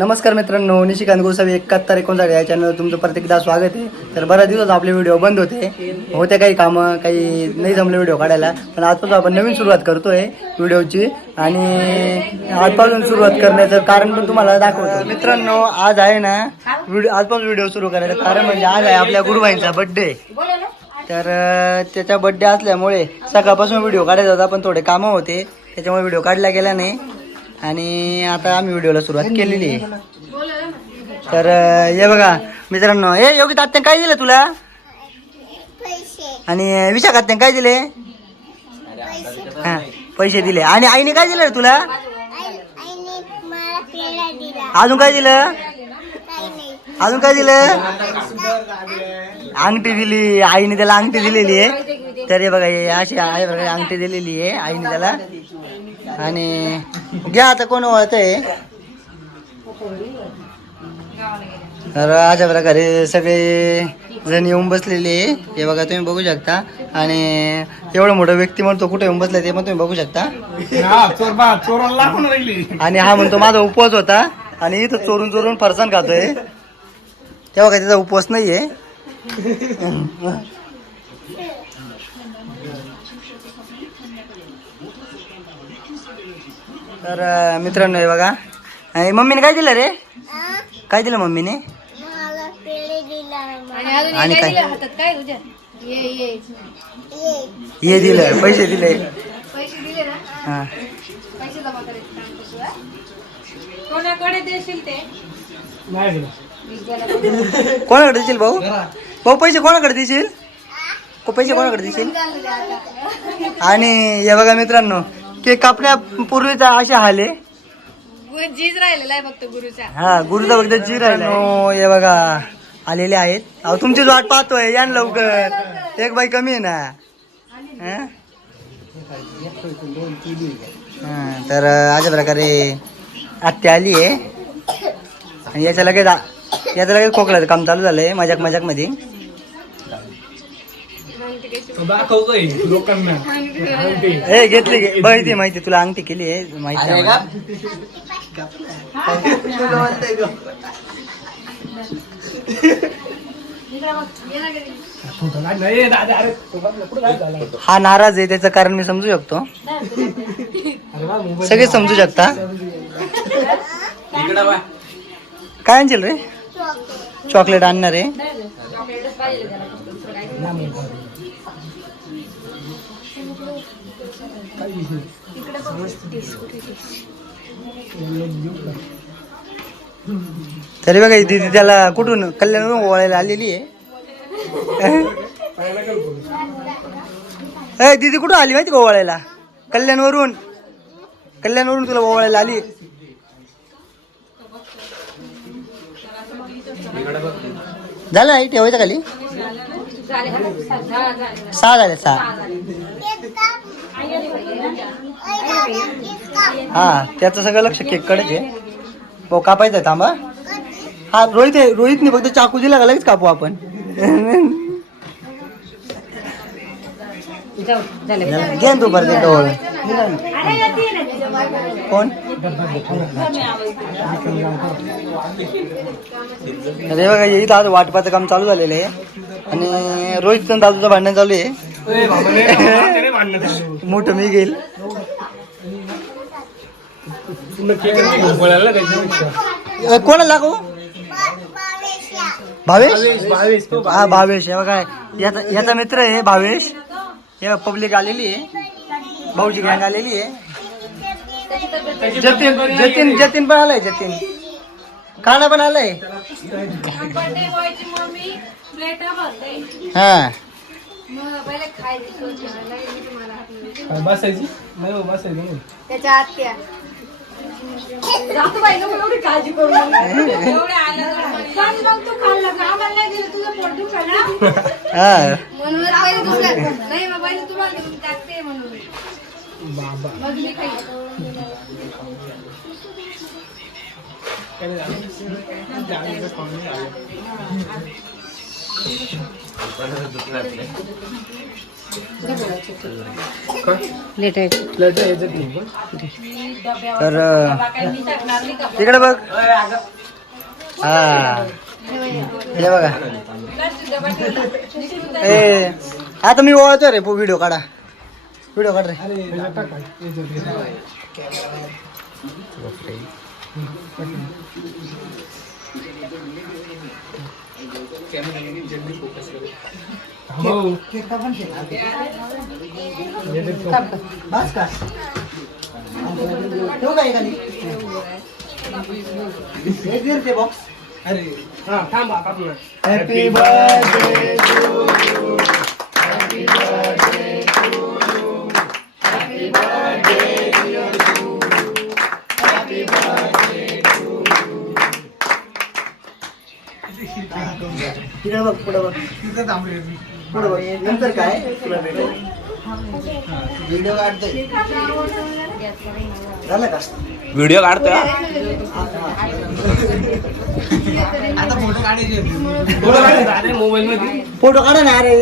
नमस्कार मित्रांनो निशिकांत गोसावी एकाहत्तर एकोणसाठ या चॅनलवर तुमचं प्रत्येकदा स्वागत आहे. तर बऱ्याच दिवस आपले व्हिडिओ बंद होते. होते काही कामं काही नाही जमले व्हिडिओ काढायला. पण आजपासून आपण नवीन सुरुवात करतोय व्हिडिओची आणि आजपासून सुरुवात करण्याचं कारण पण तुम्हाला दाखवतो. मित्रांनो आज आहे ना व्हिडिओ आजपासून व्हिडिओ सुरू करायचं कारण म्हणजे आज आहे आपल्या गुरुबाईंचा बड्डे तर त्याचा बड्डे असल्यामुळे सकाळपासून व्हिडिओ काढायचा होता पण थोडे कामं होते. त्याच्यामुळे व्हिडिओ काढला गेला नाही. आणि आता आम्ही व्हिडिओला सुरुवात केलेली आहे. तर हे बघा मित्रांनो हे योगी तात्याने काय दिलं तुला? आणि विशाख आत्याने काय दिले? हा पैसे दिले. आणि आईने काय दिलं रे तुला? अजून काय दिलं? अजून काय दिलं? अंगठी दिली. आईने त्याला अंगठी दिलेली आहे. तर हे बघा हे अशी आहे बघा अंगठी दिलेली आहे. आईने त्याला आणि घ्या आता कोण ओळख आहे तर अशा प्रकारे सगळे जण येऊन बसलेले आहे. हे बघा तुम्ही बघू शकता. आणि एवढं मोठं व्यक्ती म्हणतो कुठे येऊन बसले ते पण तुम्ही बघू शकता. हा आणि हा म्हणतो माझा उपवास होता. आणि इथं चोरून चोरून फरसाण खातोय. तेव्हा काय त्याचा उपवास नाहीये. तर मित्रांनो हे बघा. आणि मम्मीने काय दिलं रे? काय दिलं मम्मीने? आणि हे काय? हे दिलं पैसे दिले पैसे दिले ना? हा. पैसे जमा करायचे काम करतो? कोणाकडे देशील ते? नाही दिलं. कोणाकडे देशील भाऊ? भाऊ पैसे कोणाकडे देशील? को- पैसे कोणाकडे देशील. आणि हे बघा मित्रांनो केक कापण्या पूर्वीचा असे हाले. जीज राहिलेला आहे फक्त गुरुचा. हा गुरुचा फक्त जी राहिला हे बघा आलेले आहेत. अहो तुमची वाट पाहतोय या ना लवकर. एक बाई कमी आहे ना. हा? हा, तर अशा प्रकारे आत्या आली आहे. आणि याच्या लगेच आ- याचं लगेच खोकल्याचं काम चालू झालंय मजाक मजाकमध्ये तो दाखवतोय लोकांना अंगठी. हे घेतली माहिती माहिती तुला अंगठी केली आहे माहिती आहे मला. फोटो काढ. नाही, दादा, अरे, तो बघ, कुठं काय झालं? हा नाराज आहे त्याचं कारण मी समजू शकतो अरे वा, मोबाईल सगळे समजू शकता काय आणशील रे चॉकलेट आणणार आहे तरी बघा दीदी त्याला कुठून कल्याणवरून ओळायला आलेली आहे. ए दीदी कुठून आली माहिती का ओवाळायला कल्याणवरून. कल्याणवरून तुला ओवाळायला आली. झालं आई ठेवायचं खाली? सहा झाले सहा. हा त्याचं सगळं लक्ष केक कडेच आहे. हो कापायचं आहे थांबा. हा रोहित आहे रोहितने फक्त चाकू दिला का लगेच कापू आपण? घे ना तू बरं ते डोळ कोण? अरे बघा इथं आज वाटपाचं काम चालू झालेलं आहे. आणि रोहित दादूचं भांडण चालू आहे. मोठं मी घेईल. कोणाला लागू भावेश? बावीस, बावीस, तो हा भावेश हे बघा याचा याचा मित्र आहे भावेश हे पब्लिक आलेली आहे भाऊची गँग आलेली आहे जतीन जतीन जतीन पण आलाय जतीन काना पण आलाय बर्थडे बॉयची मम्मी प्लेट भरते हा। मग पहिले खायची सोय करायला लागेल मी तुम्हाला हातमध्ये. काय बसायची नाही हो, बसायची नाही. त्याच्या आत्या जातो बाई नको एवढी काळजी करू एवढे आलं सांग मग तू खाल्लं का? आम्हाला नाही दिलं तुझं पोट दुखायला हा. म्हणून पहिले दुसऱ्या नाही मग पहिले तुम्हाला देऊन टाकते म्हणून. बाबा. मग मी खाईल तर तिकडे बघ. हा. हे बघा. ए आता मी ओळखतो रे व्हिडिओ काढा. व्हिडिओ काढ रे. याच्यात बस का ठेवू का एखादी एक दीड ते बॉक्स अरे हा. थांब आपण हॅपी बर्थडे तिकडे बघ पुढे बघ. तिथं थांबले पुढे बघ नंतर काय? तुला भेटेल व्हिडिओ काढतोय. झालं का? व्हिडिओ काढतोय? हा? आता फोटो काढायचे. फोटो काढायचे मोबाईल मध्ये? फोटो काढा ना अरे.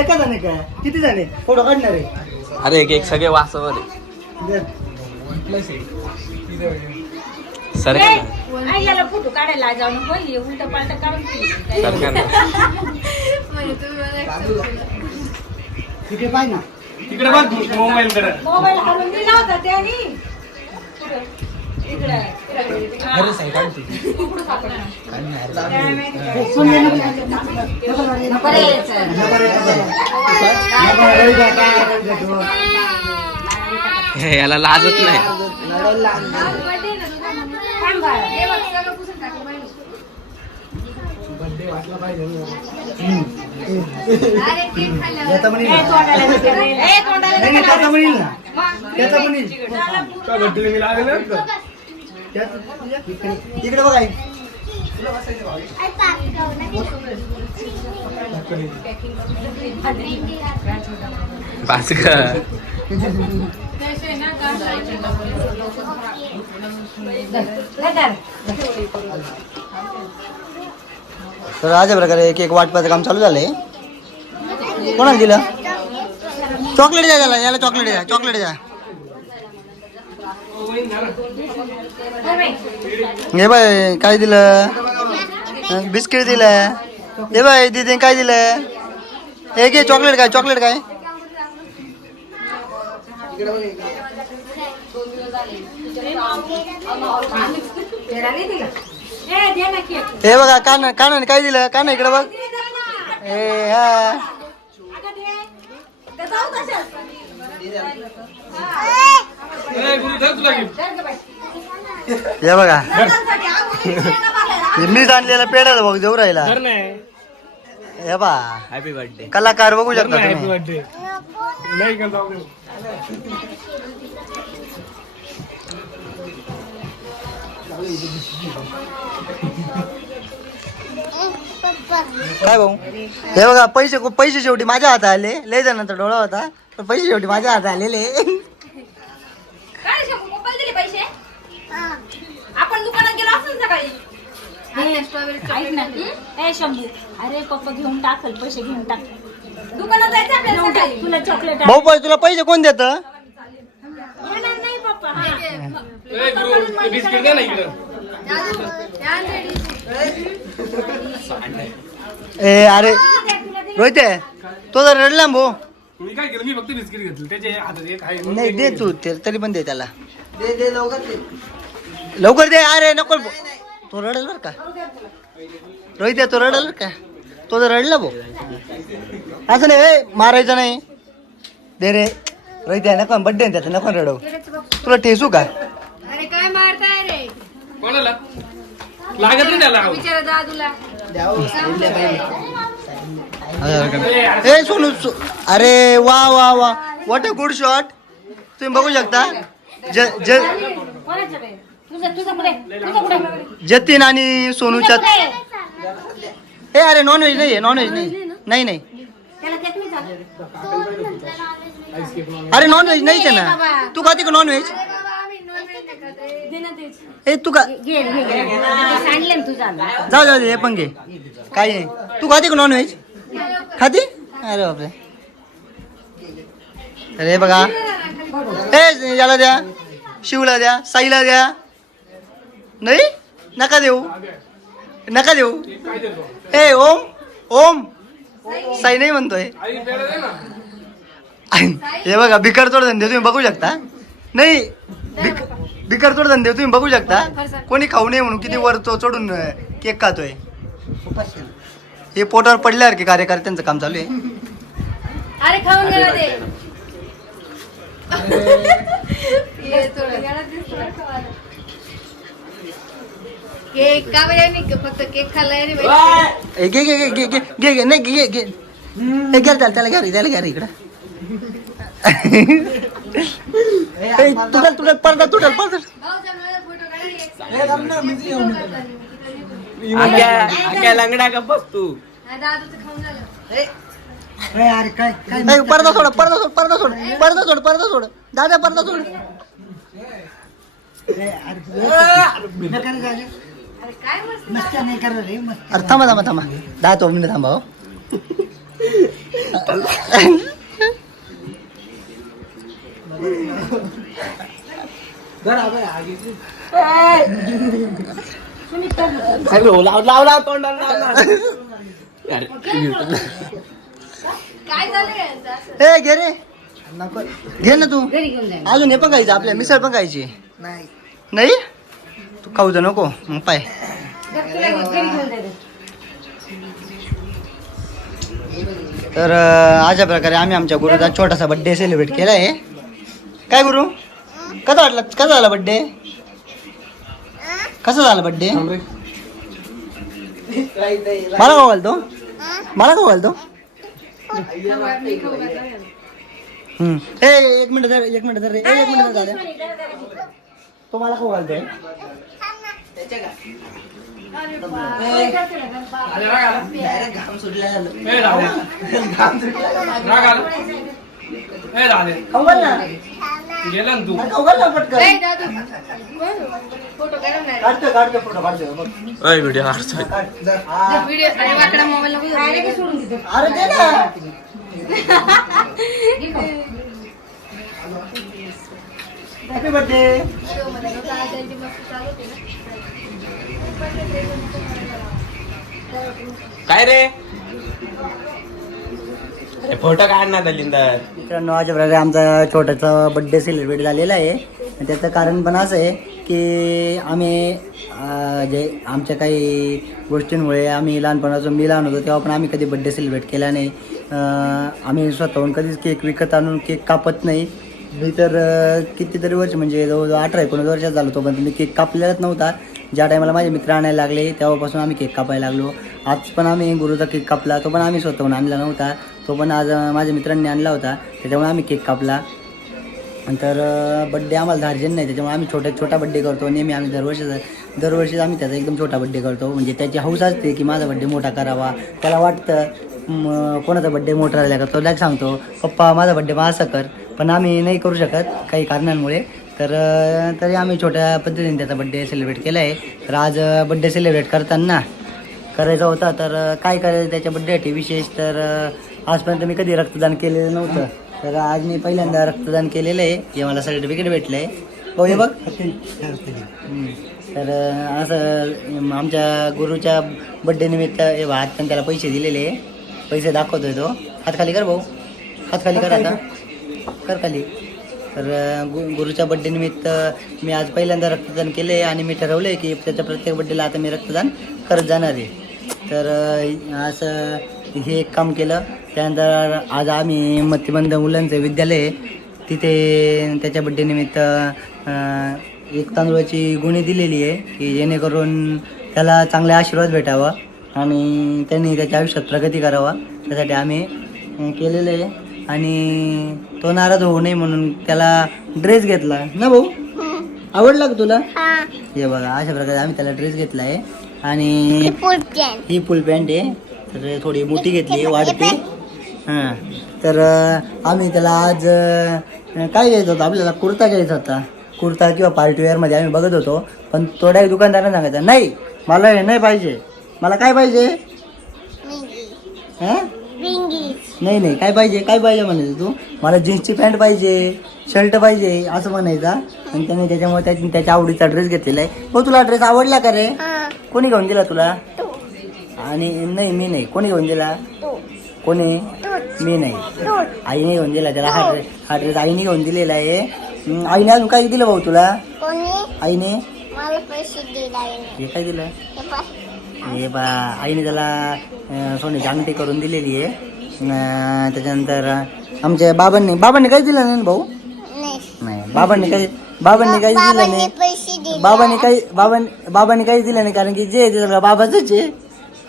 एका जण का? किती जण फोटो काढणार. आहे अरे एक एक. सगळे वाचवर आहे. याला फोटो काढायला जाऊ नको उलट पालट काढून ठेवली. सरकार तिथे पाय ना. तिकडे बघ मोबाईल कडे. मोबाईल हाणून दिला होता त्यानी. इकडे अरे साईड काढ तू. हे याला लाजत नाही. इकडे? इकडे बघा आई. पाच का तर अशा प्रकारे एक एक वाटपाचं काम चालू झालंय. कोणाला दिलं? चॉकलेट द्या त्याला याला चॉकलेट द्या चॉकलेट द्या. हे बाय काय दिलं? बिस्किट दिलं. हे बाय दीदी काय दिलं? हे घे चॉकलेट काय चॉकलेट काय? हे बघा काना कानाने काय दिलं? काना इकडे बघ. ए हा. अगं दे. का जाऊ तशाच ए, गुरु, धर तुला gift. हे बघा. हे मीच आणलेला पेढा बघ देऊ राहिला. धर नाही हे बा हॅपी बर्थडे कलाकार बघू शकता हॅपी तुम्ही. बर्थडे नाही का जाऊ दे. काय भाऊ? हे बघा पैसे पैसे शेवटी माझ्या हातात आले. लय जणांचा डोळा होता. पण पैसे शेवटी माझ्या हातात आलेले. काय रे शंभू, मोबाईल दिले पैसे? आपण दुकानात गेलो असं सकाळी. ऐक ना. ए शंभू अरे पप्पा घेऊन टाकल पैसे घेऊन टाक. दुकानात जायचं आपल्याला सकाळी. तुला चॉकलेट भाऊ पण तुला पैसे कोण देत? येणार नाही पप्पा हा. ए, गुरु, ते बिस्किट दे ना इकडं. ए अरे रोहित तो जर रडला ना भाऊ. मी काय केलं? मी फक्त बिस्किट घेतलं. त्याच्या हातात एक आहे. नाही दे तू ते तरी पण दे त्याला. दे दे लवकर दे. लवकर दे अरे नको. तो रडेल बरं का? रोहित तो रडेल बरं का? तो जर रडला भाऊ. असं नाही मारायचं नाही. दे रे. रोहित नको बड्डे त्याचा नको रडव तुला ठेसू का? अरे काय मारताय रे? कोणाला? लागत नाही त्याला. विचारा दादूला. ए सोनू अरे वा वा वा. वॉट अ गुड शॉट तुम्ही बघू शकता. ज ज जतीन आणि सोनूच्या ए अरे नॉनव्हेज नाही नॉनव्हेज नाही. नाही नाही. नाही. अरे नॉनव्हेज आहे ना. तू खाते का नॉनव्हेज. ए तू का जाऊ जाऊ दे, हे पण घे. काही नाही. तू खाते का नॉनव्हेज खाती? अरे बापरे. अरे बघा. ए याला द्या शिवला द्या साईला द्या. नाही? नका देऊ. नका देऊ. ए ओम ओम. साई नाही म्हणतोय. हे बघा बिकर तोड धंदे तुम्ही बघू शकता. नाही बिक- बिकर तोड धंदे तुम्ही बघू शकता. कोणी खाऊ नये म्हणून किती वर तो चढून केक खातोय. हे पोटावर पडल्यावर की कार्यकर्त्यांचं काम चालू आहे. अरे खाऊन गेला. केक का बरं यांनी फक्त केक खाल्लाय रे बाई? ए, घे घे घे घे घे घे घे नाही घे घे. ए, घ्या त्याला त्याला घ्या रे, त्याला घ्या रे इकडं. ए, तुटल तुटल पडदा तुटल पडदा. फोटो काढ रे. लंगडा का बस तू. नाही, दादूचं खाऊन झालं ए, पडदा सोड पडदा सोड पडदा सोड पडदा सोड पडदा सोड. दादा पडदा सोड. अरे काय मस्त अरे थांबा थांबा थांबा. दहा तो मिनिट थांबा हो. लाव लाव तोंडाला लाव, लाव. अरे, काय झालं रे यांचं असं? ए घे रे. नको. घे ना तू. अजून हे पण खायचं आपल्या मिसळ पण खायची. नाही. तू खाऊ जा नको मग पाय. तर अशा प्रकारे आम्ही आमच्या गुरुचा छोटासा बड्डे सेलिब्रेट केला आहे. काय गुरु? कसा वाटला? कसा झाला बड्डे कसा झाला बड्डे मला खाऊ घालतो. मला खाऊ घालतो. एक मिनिट धर एक मिनिट धर एक मिनिट धर दादा. तो मला खाऊ घालतोय घाम सुटला खाऊ घाल ना. गेला ना तू. अरे खाऊ घाल ना पटकन. ए, दादू फोटो काढणार काढतो काढतो फोटो काढतो. बघ. ओय, व्हिडिओ काढतोय काढ. हा. व्हिडिओ अरे वाकडा मोबाईल नको अरे दे ना. हॅपी बर्थडे काय रे? फोटो काढ ना दलिंदर. मित्रांनो अशा प्रकारे आमचा छोटासा बड्डे सेलिब्रेट झालेला आहे. आणि त्याचं कारण पण असं आहे की आम्ही अं, जे आमच्या काही गोष्टींमुळे आम्ही लहानपणापासून मी लहान होतो तेव्हा पण आम्ही कधी बड्डे सेलिब्रेट केला नाही. अं, आम्ही स्वतःहून कधीच केक विकत आणून केक कापत नाही. मी तर कितीतरी वर्ष म्हणजे जवळजवळ अठरा एकोणीस वर्षात झालो तोपर्यंत मी केक कापलेलाच नव्हता. ज्या टायमाला माझे मित्र आणायला लागले तेव्हापासून आम्ही केक कापायला लागलो. आज पण आम्ही गुरुचा केक कापला तो पण आम्ही स्वतःहून आणला नव्हता. तो पण आज माझ्या मित्रांनी आणला होता त्याच्यामुळे आम्ही केक कापला. नंतर बड्डे आम्हाला धार्जन नाही त्याच्यामुळे आम्ही छोट्या छोटा बड्डे करतो. नेहमी आम्ही दरवर्षी दरवर्षी आम्ही त्याचा एकदम छोटा बड्डे करतो. म्हणजे त्याची हौस असते की माझा बड्डे मोठा करावा. त्याला वाटतं कोणाचा बड्डे मोठा राहिला का तो लाग सांगतो पप्पा माझा बड्डे मग असं कर. पण आम्ही नाही करू शकत काही कारणांमुळे. तर तरी आम्ही छोट्या पद्धतीने त्याचा बड्डे सेलिब्रेट केला आहे तर आज बड्डे सेलिब्रेट करताना करायचा होता. तर काय करायचं त्याच्या बड्डेसाठी विशेष? तर आजपर्यंत मी कधी रक्तदान केलेलं नव्हतं. तर आज मी पहिल्यांदा रक्तदान केलेलं आहे. हे मला सर्टिफिकेट भेटलं आहे हो हे बघ तर असं आमच्या गुरुच्या बड्डे निमित्त हे हात पण त्याला पैसे दिलेले आहे. पैसे दाखवतोय तो. हात खाली कर भाऊ. हात खाली कर आता. कर खाली तर गु गुरुच्या बड्डेनिमित्त मी आज पहिल्यांदा रक्तदान केले आणि मी ठरवलं आहे की त्याच्या प्रत्येक बड्डेला आता मी रक्तदान करत जाणार आहे. तर असं हे एक काम केलं. त्यानंतर आज आम्ही मतिबंध मुलांचं विद्यालय तिथे त्याच्या बड्डेनिमित्त एक तांदूळाची गुणी दिलेली आहे की जेणेकरून त्याला चांगला आशीर्वाद भेटावा आणि त्यांनी त्याच्या आयुष्यात प्रगती करावा. त्यासाठी आम्ही केलेलं आहे. आणि तो नाराज होऊ नये म्हणून त्याला ड्रेस घेतला. ना भाऊ? आवडला का तुला? हे. बघा अशा प्रकारे आम्ही त्याला ड्रेस घेतला आहे. आणि ही फुल पॅन्ट आहे. तर थोडी मोठी घेतली वाढते. हां तर आम्ही त्याला आज काय घ्यायचं होतं? आपल्याला कुर्ता घ्यायचा होता. कुर्ता किंवा पार्टीवेअरमध्ये आम्ही बघत होतो. पण तो डायरेक्ट दुकानदाराने सांगायचा नाही मला हे नाही पाहिजे. मला काय पाहिजे? हां? नाही नाही काय पाहिजे काय पाहिजे म्हणायचं तू? मला जीन्सची पॅन्ट पाहिजे शर्ट पाहिजे असं म्हणायचा आणि त्याने त्याच्यामुळे त्याची त्याच्या आवडीचा ड्रेस घेतलेला आहे. हो तुला ड्रेस आवडला का रे? कोणी घेऊन दिला तुला? आणि नाही मी नाही. कोणी घेऊन दिला? कोणी? मी नाही. आईने घेऊन दिला त्याला. हा ड्रेस हा ड्रेस आईने घेऊन दिलेला आहे. आईने अजून काय दिलं भाऊ तुला? आईने? हे काय दिलं? हे बा आईने त्याला सोन्याची अंगठी करून दिलेली आहे. त्याच्यानंतर आमच्या बाबांनी बाबांनी काही दिलं नाही ना भाऊ? नाही. नाही बाबांनी काही बाबांनी काही दिलं बाबांनी नाही. बाबांनी काही बाबांनी बाबांनी काहीच दिलं नाही कारण की जे आहे ते सगळं बाबाचंच आहे.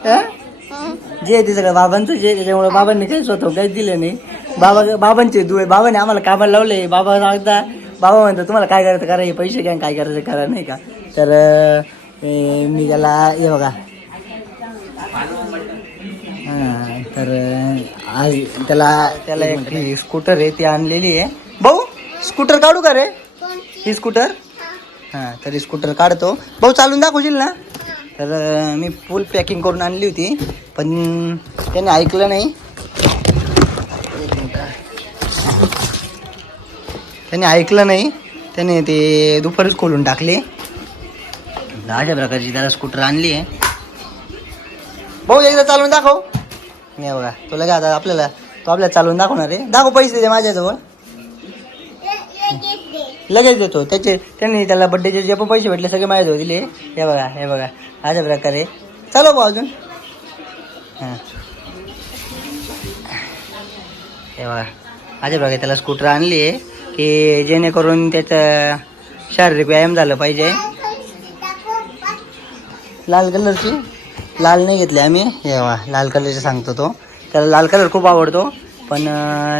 हं? जे आहे ते सगळं बाबांचंच आहे त्याच्यामुळे बाबांनी काही स्वतः काहीच दिलं नाही. बाबा बाबांचे दुवे बाबाने आम्हाला कामाला लावले. बाबा सांगता बाबा म्हणतो तुम्हाला काय करायचं करा हे पैसे घ्या काय करायचं करा नाही का? तर मी त्याला हे बघा. हां तर आज त्याला त्याला एक ही स्कूटर आहे ती आणलेली आहे. भाऊ स्कूटर काढू का रे? ही स्कूटर हां. तर स्कूटर काढतो. भाऊ चालून दाखवशील ना? तर मी फुल पॅकिंग करून आणली होती पण त्याने ऐकलं नाही. त्याने ऐकलं नाही. त्याने ते दुपारीच खोलून टाकले. अशा प्रकारची त्याला स्कूटर आणली आहे. भाऊ एकदा चालवून दाखव. नाही बघा तुला काय आता आपल्याला तो आपल्याला चालवून दाखवणार आहे. दाखव पैसे दे माझ्याजवळ. लगेच देतो. त्याचे त्यांनी त्याला बड्डेचे जे पण पैसे भेटले सगळे माझ्याजवळ दिले. हे बघा हे बघा. अशा प्रकारे. चालव भाऊ अजून. हां. हे बघा. अशा प्रकारे त्याला स्कूटर आणली आहे की जेणेकरून त्याचं शारीरिक व्यायाम झालं पाहिजे. लाल कलरची लाल नाही घेतली आम्ही. हे लाल कलरचे सांगतो तो. त्याला लाल कलर खूप आवडतो. पण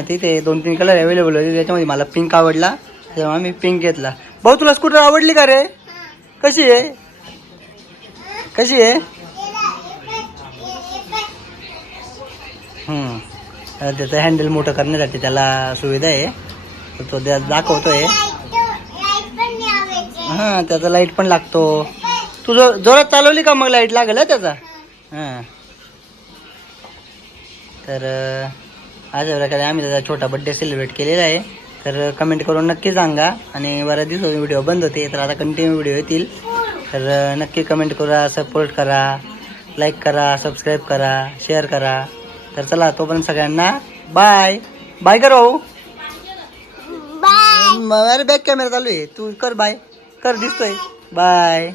तिथे दोन तीन कलर अवेलेबल होते. त्याच्यामध्ये मला पिंक आवडला. तेव्हा मी पिंक घेतला. भाऊ तुला स्कूटर आवडली का रे? कशी आहे? कशी आहे? त्याचं हँडल मोठं करण्यासाठी त्याला सुविधा आहे. तो त्या दाखवतोय. हां त्याचा लाइट पण लागतो. तू जो जोरात चालवली का मग लाइट लागेल त्याचा? हां. तर अशा प्रकारे आम्ही त्याचा छोटा बड्डे सेलिब्रेट केलेला आहे. तर कमेंट करून नक्की सांगा. आणि बऱ्याच दिवस व्हिडिओ बंद होते तर आता कंटिन्यू व्हिडिओ येतील. तर नक्की कमेंट करा सपोर्ट करा लाईक करा सबस्क्राईब करा शेअर करा. तर चला तोपर्यंत सगळ्यांना बाय बाय कर. भाऊ बाय अरे बॅक कॅमेरा चालू आहे. तू कर बाय कर दिसतोय. बाय